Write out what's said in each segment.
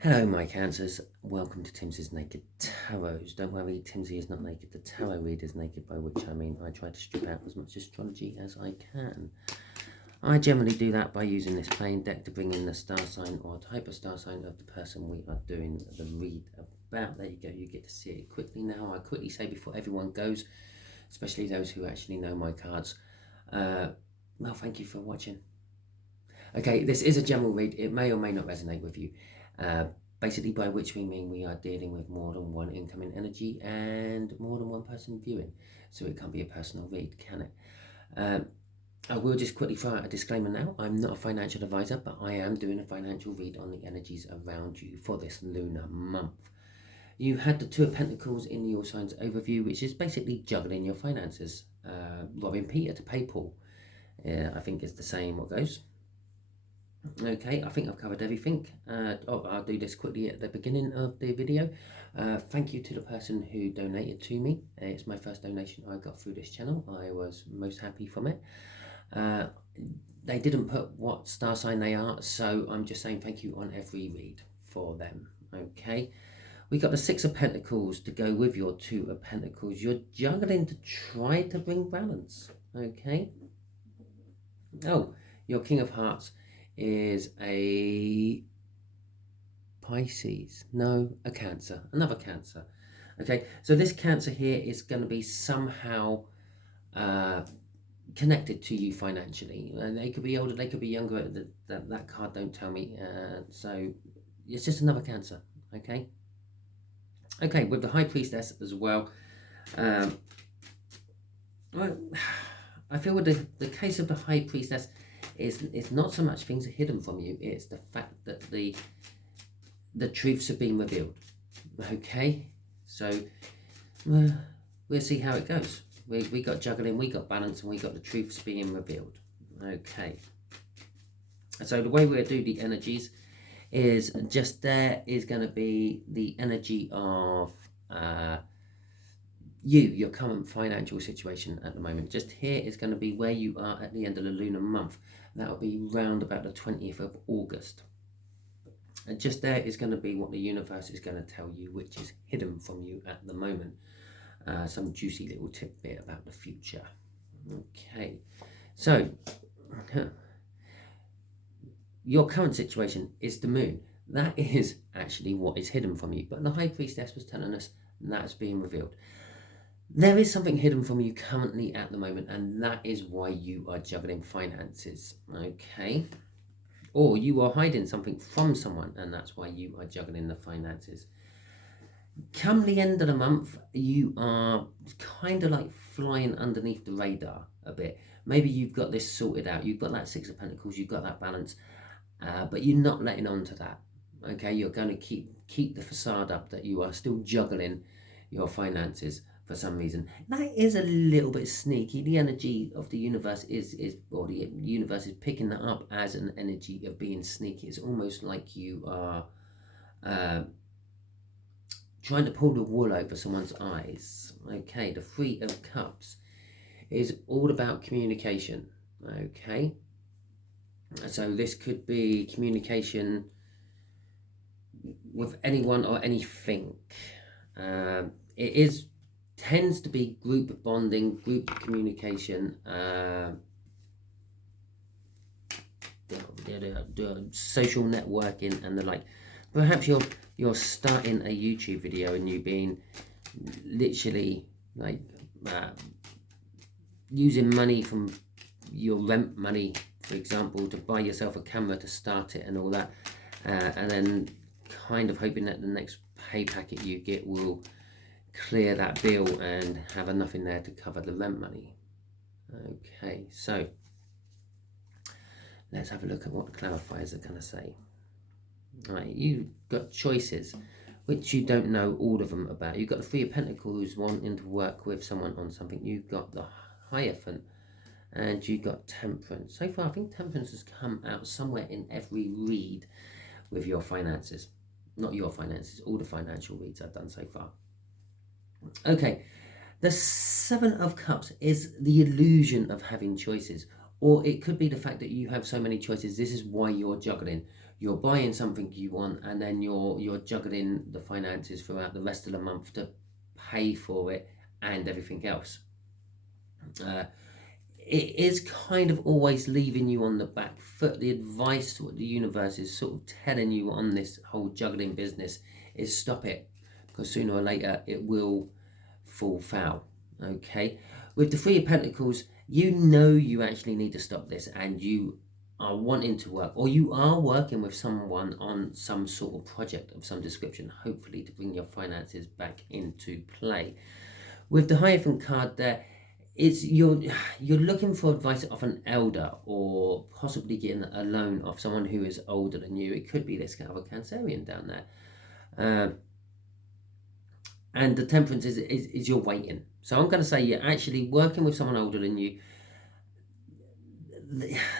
Hello my Cancers, welcome to Timsy's Naked Tarots. Don't worry, Timsy is not naked, the tarot reader is naked, by which I mean I try to strip out as much astrology as I can. I generally do that by using this plain deck to bring in the star sign or type of star sign of the person we are doing the read about. There you go, you get to see it quickly now. I quickly say before everyone goes, especially those who actually know my cards, well, thank you for watching. Okay, this is a general read. It may or may not resonate with you. Basically, by which we mean we are dealing with more than one incoming energy and more than one person viewing. So it can't be a personal read, can it? I will just quickly throw out a disclaimer now. I'm not a financial advisor, but I am doing a financial read on the energies around you for this lunar month. You had the Two of Pentacles in the All Signs overview, which is basically juggling your finances. Robbing Peter to pay Paul. I think it's the same what goes. Okay, I think I've covered everything. I'll do this quickly at the beginning of the video. Thank you to the person who donated to me. It's my first donation I got through this channel. I was most happy from it. They didn't put what star sign they are, so I'm just saying thank you on every read for them. Okay, we got the Six of Pentacles to go with your Two of Pentacles. You're juggling to try to bring balance. Okay. Oh, your King of Hearts is a Pisces. No, a Cancer. Another Cancer. Okay, so this Cancer here is going to be somehow connected to you financially. They could be older, they could be younger. That card don't tell me. So it's just another Cancer. Okay. Okay, with the High Priestess as well. Well, I feel with the case of the High Priestess, it's not so much things are hidden from you, it's the fact that the truths have been revealed. Okay, so we'll see how it goes. We got juggling, we got balance, and we got the truths being revealed. Okay, so the way we're going to do the energies is just there is going to be the energy of your current financial situation at the moment. Just here is going to be where you are at the end of the lunar month. That will be round about the 20th of August. And just there is going to be what the universe is going to tell you, which is hidden from you at the moment. Some juicy little tidbit about the future. Okay, so your current situation is the moon. That is actually what is hidden from you. But the High Priestess was telling us that's being revealed. There is something hidden from you currently at the moment, and that is why you are juggling finances, okay? Or you are hiding something from someone, and that's why you are juggling the finances. Come the end of the month, you are kind of like flying underneath the radar a bit. Maybe you've got this sorted out. You've got that Six of Pentacles, you've got that balance, but you're not letting on to that, okay? You're going to keep the facade up that you are still juggling your finances for some reason. That is a little bit sneaky. The energy of the universe or the universe is picking that up as an energy of being sneaky. It's almost like you are trying to pull the wool over someone's eyes. Okay, the Three of Cups is all about communication. Okay, so this could be communication with anyone or anything. It tends to be group bonding, group communication, social networking and the like. Perhaps you're starting a YouTube video and you've been literally like using money from your rent money, for example, to buy yourself a camera to start it and all that, and then kind of hoping that the next pay packet you get will clear that bill and have enough in there to cover the rent money. Okay, so let's have a look at what the clarifiers are going to say. All right, you've got choices which you don't know all of them about. You've got the Three of Pentacles wanting to work with someone on something. You've got the Hierophant and you've got Temperance. So far I think Temperance has come out somewhere in every read with your finances. Not your finances, all the financial reads I've done so far. Okay, the Seven of Cups is the illusion of having choices, Or it could be the fact that you have so many choices. This is why you're juggling. You're buying something you want, and then you're juggling the finances throughout the rest of the month to pay for it and everything else. It is kind of always leaving you on the back foot. The advice what the universe is sort of telling you on this whole juggling business is stop it, because sooner or later it will fall foul. Okay, with the Three of Pentacles, you know you actually need to stop this, and you are wanting to work, or you are working with someone on some sort of project of some description, hopefully to bring your finances back into play. With the Hierophant card there, it's you're looking for advice of an elder, or possibly getting a loan off someone who is older than you. It could be this kind of a Cancerian down there. And the Temperance is you're waiting. So I'm going to say you're actually working with someone older than you.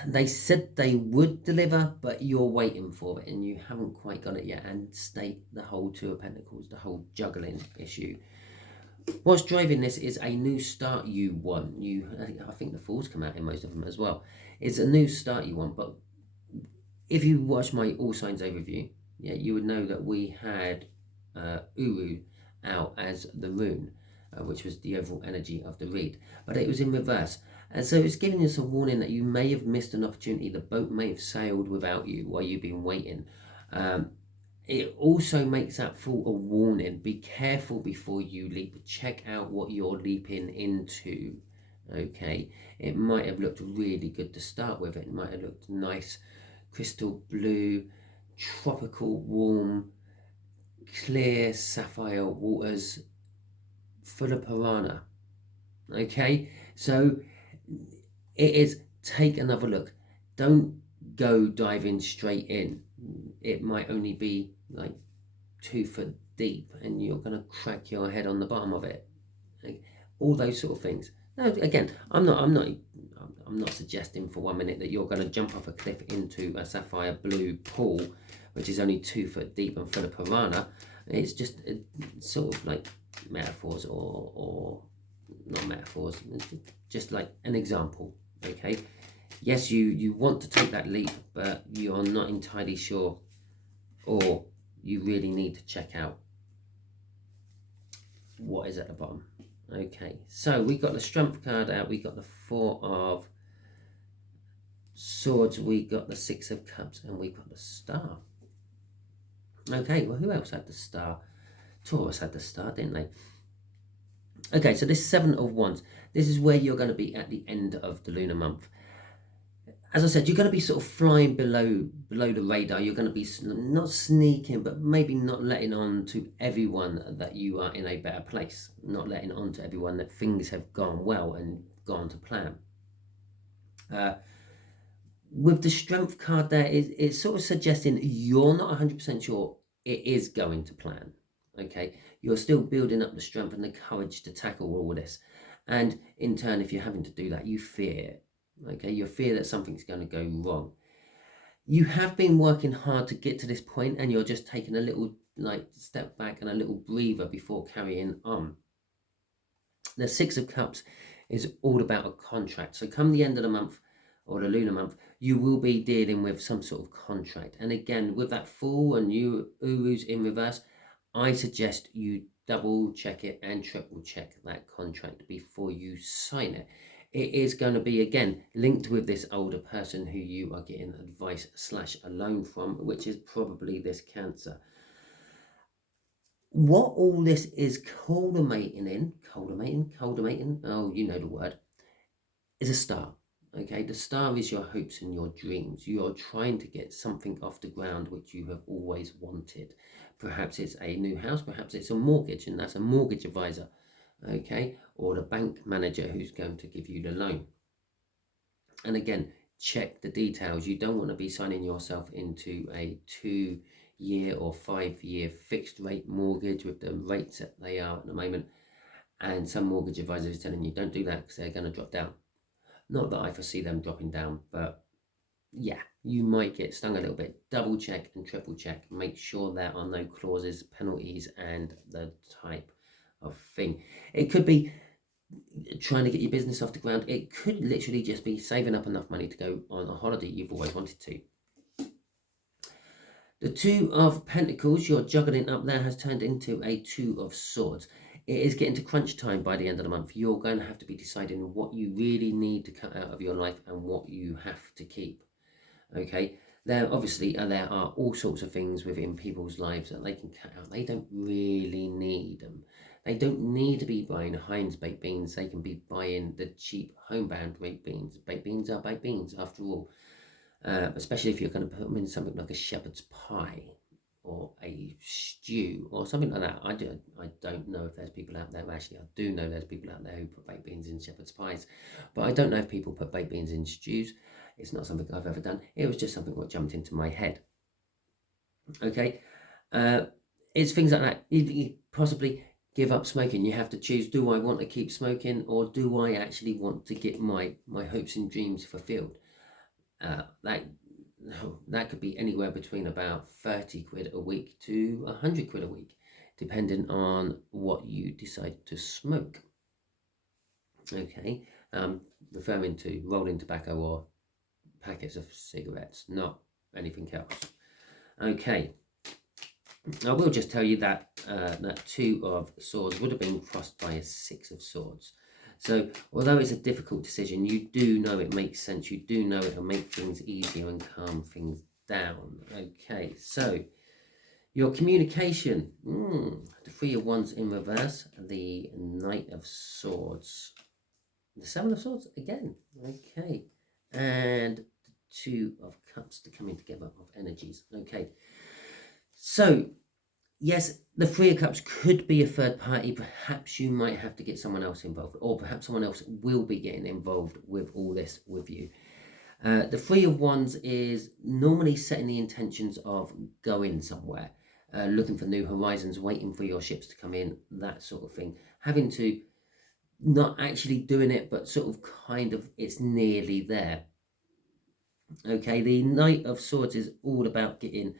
They said they would deliver, but you're waiting for it and you haven't quite got it yet. And state the whole Two of Pentacles, the whole juggling issue. What's driving this is a new start you want. I think the Fools come out in most of them as well. It's a new start you want. But if you watch my All Signs overview, yeah, you would know that we had Uru out as the rune, which was the overall energy of the read, but it was in reverse. And so it's giving us a warning that you may have missed an opportunity. The boat may have sailed without you while you've been waiting. It also makes that full a warning. Be careful before you leap. Check out what you're leaping into. Okay, it might have looked really good to start with. It might have looked nice, crystal blue, tropical, warm, clear sapphire waters, full of piranha. Okay, so it is, take another look. Don't go diving straight in. It might only be like 2 foot deep and you're going to crack your head on the bottom of it. Like, all those sort of things. No, again, I'm not suggesting for 1 minute that you're going to jump off a cliff into a sapphire blue pool, which is only 2 foot deep and full of piranha. It's just sort of like metaphors, or not metaphors, just like an example. Okay, yes, you want to take that leap, but you're not entirely sure, or you really need to check out what is at the bottom. Okay, so we got the Strength card out, we got the Four of Swords, we got the Six of Cups, and we got the Star. Okay, well, who else had the Star? Taurus had the Star, didn't they? Okay, so this Seven of Wands, this is where you're going to be at the end of the lunar month. As I said, you're going to be sort of flying below the radar. You're going to be not sneaking, but maybe not letting on to everyone that you are in a better place. Not letting on to everyone that things have gone well and gone to plan. With the Strength card there, it's sort of suggesting you're not 100% sure it is going to plan. Okay, you're still building up the strength and the courage to tackle all this. And in turn, if you're having to do that, you fear it. Okay, you fear that something's going to go wrong. You have been working hard to get to this point, and you're just taking a little step back and a little breather before carrying on. The Six of Cups is all about a contract. So come the end of the month, or the lunar month, you will be dealing with some sort of contract. And again, with that Fool and Uru's in reverse, I suggest you double check it and triple check that contract before you sign it. It is going to be, again, linked with this older person who you are getting advice / a loan from, which is probably this Cancer. What all this is culminating, oh, you know the word, is a star. Okay, the star is your hopes and your dreams. You're trying to get something off the ground which you have always wanted. Perhaps it's a new house, perhaps it's a mortgage, and that's a mortgage advisor, okay, or the bank manager who's going to give you the loan. And again, check the details. You don't want to be signing yourself into a 2-year or 5-year fixed rate mortgage with the rates that they are at the moment, and some mortgage advisor is telling you don't do that because they're going to drop down. Not that I foresee them dropping down, but yeah, you might get stung a little bit. Double check and triple check. Make sure there are no clauses, penalties, and the type of thing. It could be trying to get your business off the ground. It could literally just be saving up enough money to go on a holiday you've always wanted to. The Two of Pentacles, you're juggling up there, has turned into a Two of Swords. It is getting to crunch time by the end of the month. You're going to have to be deciding what you really need to cut out of your life and what you have to keep. Okay, there obviously there are all sorts of things within people's lives that they can cut out. They don't really need them. They don't need to be buying Heinz baked beans. They can be buying the cheap homebound baked beans. Baked beans are baked beans after all. Especially if you're going to put them in something like a shepherd's pie or a stew or something like that. I don't know if there's people out there. Actually, I do know there's people out there who put baked beans in shepherd's pies, but I don't know if people put baked beans in stews. It's not something I've ever done. It was just something that jumped into my head. Okay, it's things like that. You possibly give up smoking. You have to choose: do I want to keep smoking, or do I actually want to get my hopes and dreams fulfilled? That could be anywhere between about 30 quid a week to 100 quid a week, depending on what you decide to smoke. Okay, referring to rolling tobacco or packets of cigarettes, not anything else. Okay, I will just tell you that that Two of Swords would have been crossed by a Six of Swords. So although it's a difficult decision, you do know it makes sense. You do know it'll make things easier and calm things down. Okay, so your communication. The Three of Wands in reverse. The Knight of Swords. The Seven of Swords again. Okay. And the Two of Cups, the coming together of energies. Okay. So yes, the Three of Cups could be a third party. Perhaps you might have to get someone else involved, or perhaps someone else will be getting involved with all this with you. The Three of Wands is normally setting the intentions of going somewhere, looking for new horizons, waiting for your ships to come in, that sort of thing. Having to, not actually doing it, but sort of kind of, it's nearly there. Okay, the Knight of Swords is all about getting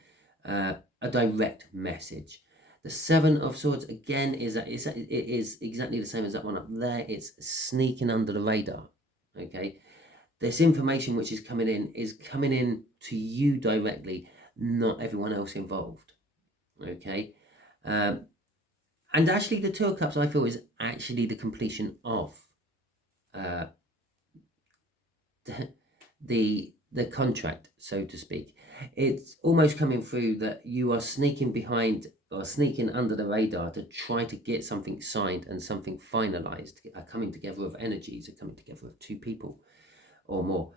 a direct message. The Seven of Swords again it is exactly the same as that one up there. It's sneaking under the radar. Okay, this information which is coming in to you directly, not everyone else involved. Okay, and actually the Two of Cups I feel is actually the completion of the contract, so to speak. It's almost coming through that you are sneaking behind or sneaking under the radar to try to get something signed and something finalized, a coming together of energies, a coming together of two people or more,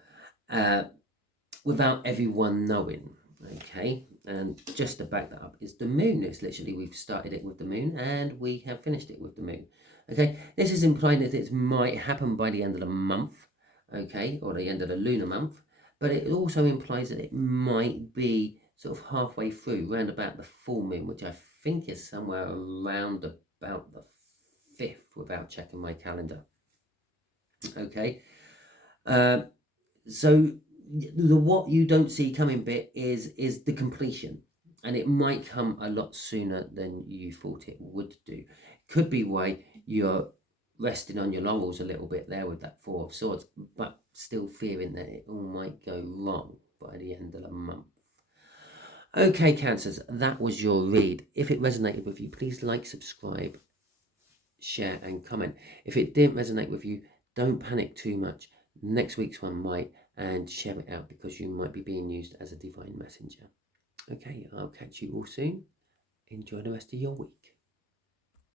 without everyone knowing. Okay, and just to back that up is the moon. It's literally, we've started it with the moon and we have finished it with the moon. Okay, this is implying that it might happen by the end of the month, okay, or the end of the lunar month, but it also implies that it might be sort of halfway through, round about the full moon, which I think is somewhere around about the 5th, without checking my calendar. Okay, so the what you don't see coming bit is the completion, and it might come a lot sooner than you thought it would do. Could be why you're resting on your laurels a little bit there with that Four of Swords, but still fearing that it all might go wrong by the end of the month. Okay, Cancers, that was your read. If it resonated with you, please like, subscribe, share and comment. If it didn't resonate with you, don't panic too much. Next week's one might, and share it out because you might be being used as a divine messenger. Okay, I'll catch you all soon. Enjoy the rest of your week.